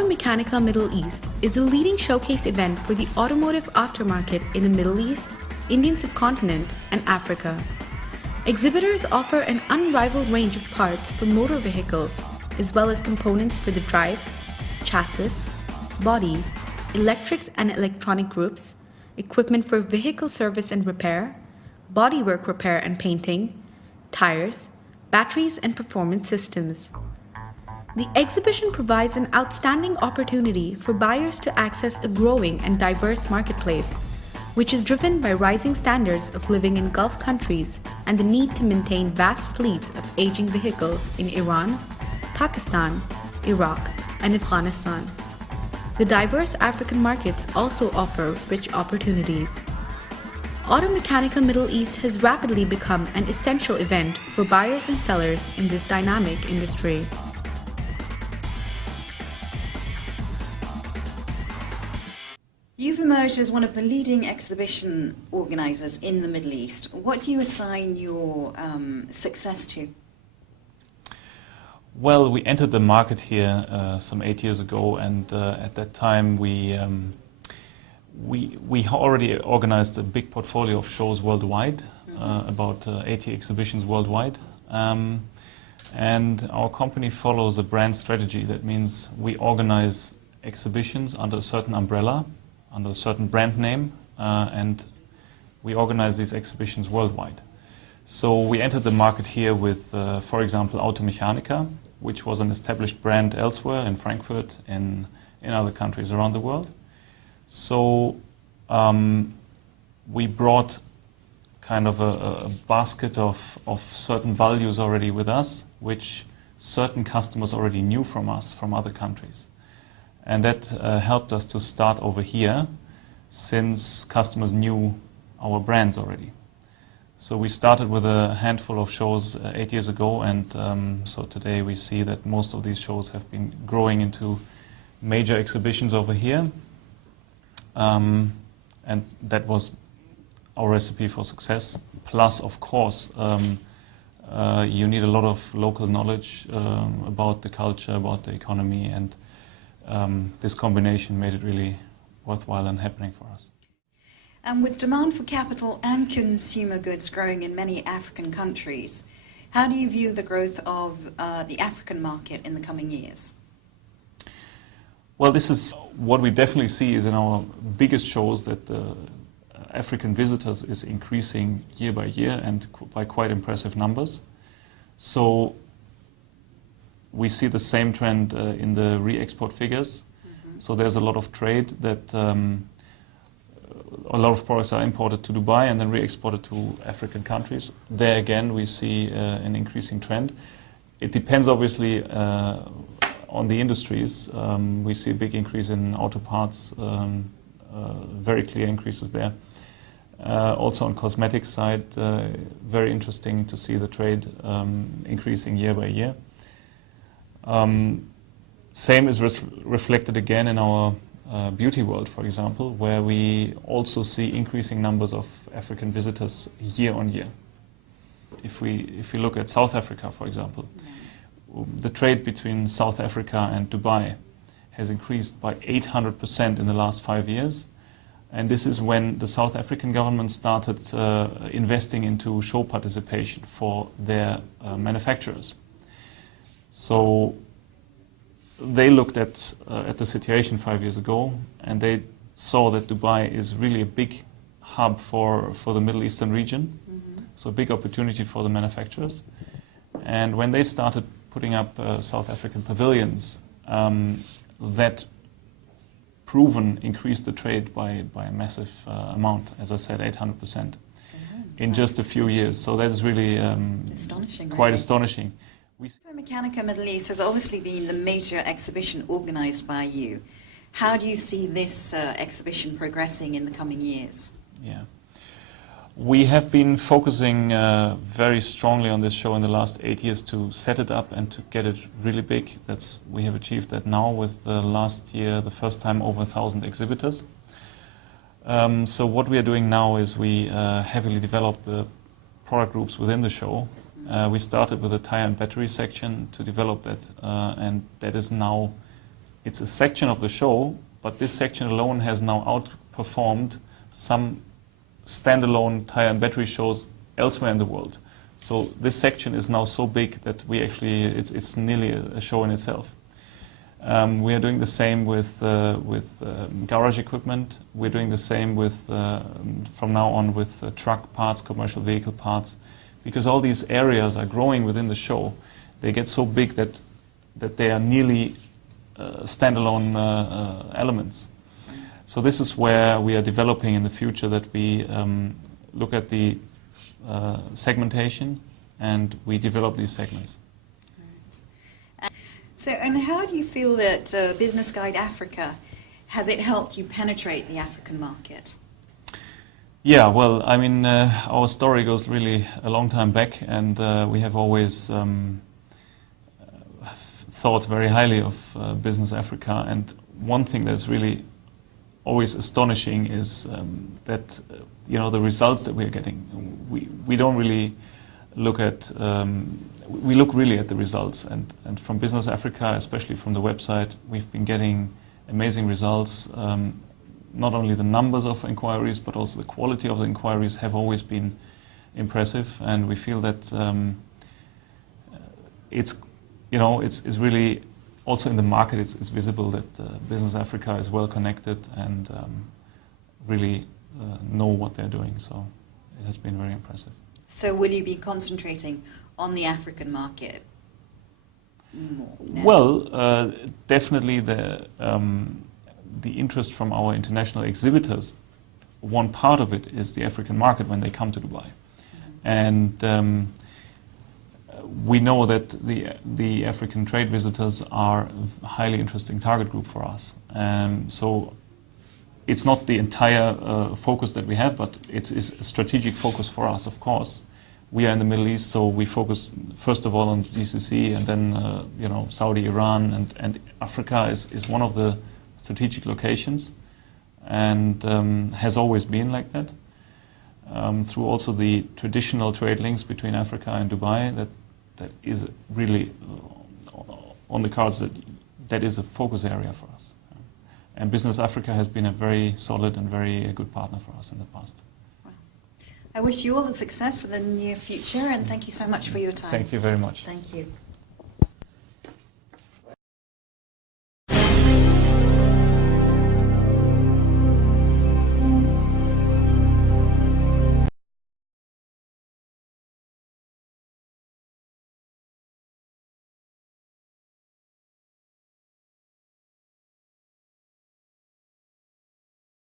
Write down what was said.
Automechanika Middle East is a leading showcase event for the automotive aftermarket in the Middle East, Indian subcontinent, and Africa. Exhibitors offer an unrivaled range of parts for motor vehicles, as well as components for the drive, chassis, body, electrics and electronic groups, equipment for vehicle service and repair, bodywork repair and painting, tires, batteries and performance systems. The exhibition provides an outstanding opportunity for buyers to access a growing and diverse marketplace, which is driven by rising standards of living in Gulf countries and the need to maintain vast fleets of aging vehicles in Iran, Pakistan, Iraq, and Afghanistan. The diverse African markets also offer rich opportunities. Automechanika Middle East has rapidly become an essential event for buyers and sellers in this dynamic industry. You've emerged as one of the leading exhibition organisers in the Middle East. What do you assign your success to? Well, we entered the market here some 8 years ago, and at that time we already organized a big portfolio of shows worldwide, about 80 exhibitions worldwide. And our company follows a brand strategy. That means we organize exhibitions under a certain umbrella, under a certain brand name, and we organize these exhibitions worldwide. So we entered the market here with, for example, Automechanika, which was an established brand elsewhere in Frankfurt and in other countries around the world. So we brought kind of a basket of certain values already with us, which certain customers already knew from us from other countries. And that helped us to start over here, since customers knew our brands already. So we started with a handful of shows 8 years ago, and so today we see that most of these shows have been growing into major exhibitions over here. And that was our recipe for success. Plus, of course, you need a lot of local knowledge about the culture, about the economy, and this combination made it really worthwhile and happening for us. And with demand for capital and consumer goods growing in many African countries, how do you view the growth of the African market in the coming years? Well, this is what we definitely see is in our biggest shows, that the African visitors is increasing year by year and by quite impressive numbers. So we see the same trend in the re-export figures. So there's a lot of trade that a lot of products are imported to Dubai and then re-exported to African countries. There again we see an increasing trend. It depends obviously on the industries. We see a big increase in auto parts, very clear increases there. Also on cosmetics side, very interesting to see the trade increasing year by year. Same is reflected again in our beauty world, for example, where we also see increasing numbers of African visitors year on year. If we look at South Africa, for example, the trade between South Africa and Dubai has increased by 800% in the last 5 years. And this is when the South African government started investing into show participation for their manufacturers. So they looked at the situation 5 years ago, and they saw that Dubai is really a big hub for the Middle Eastern region, so a big opportunity for the manufacturers. And when they started putting up South African pavilions, that proven increased the trade by a massive amount, as I said, 800% in just a few years. So that is really quite astonishing. Automechanika Middle East has obviously been the major exhibition organised by you. How do you see this exhibition progressing in the coming years? Yeah, we have been focusing very strongly on this show in the last 8 years to set it up and to get it really big. We have achieved that now with last year, the first time over 1,000 exhibitors. So what we are doing now is we heavily develop the product groups within the show. We started with a tire and battery section to develop that, and that is now it's a section of the show, but this section alone has now outperformed some standalone tire and battery shows elsewhere in the world. So this section is now so big that we actually, it's nearly a show in itself. We are doing the same with garage equipment. We're doing the same with, from now on, with truck parts, commercial vehicle parts, because all these areas are growing within the show. They get so big that they are nearly standalone elements. So this is where we are developing in the future, that we look at the segmentation and we develop these segments. Right. So, and how do you feel that Business Guide Africa, has it helped you penetrate the African market? Yeah, well, I mean, our story goes really a long time back, and we have always thought very highly of Business Africa. And one thing that's really always astonishing is that the results that we are getting. We don't really look at. We look really at the results, and from Business Africa, especially from the website, we've been getting amazing results. Not only the numbers of inquiries, but also the quality of the inquiries have always been impressive, and we feel that it's really also in the market. It's visible that Business Africa is well connected and really know what they're doing. So it has been very impressive. So will you be concentrating on the African market more now? Well, definitely the interest from our international exhibitors, one part of it is the African market when they come to Dubai. Mm-hmm. And we know that the African trade visitors are a highly interesting target group for us. So it's not the entire focus that we have, but it's a strategic focus for us, of course. We are in the Middle East, so we focus first of all on GCC, and then Saudi, Iran, and Africa is one of the strategic locations, and has always been like that. Through also the traditional trade links between Africa and Dubai, that is really on the cards. That is a focus area for us. And Business Africa has been a very solid and very good partner for us in the past. Well, I wish you all the success for the near future, and thank you so much for your time. Thank you very much. Thank you.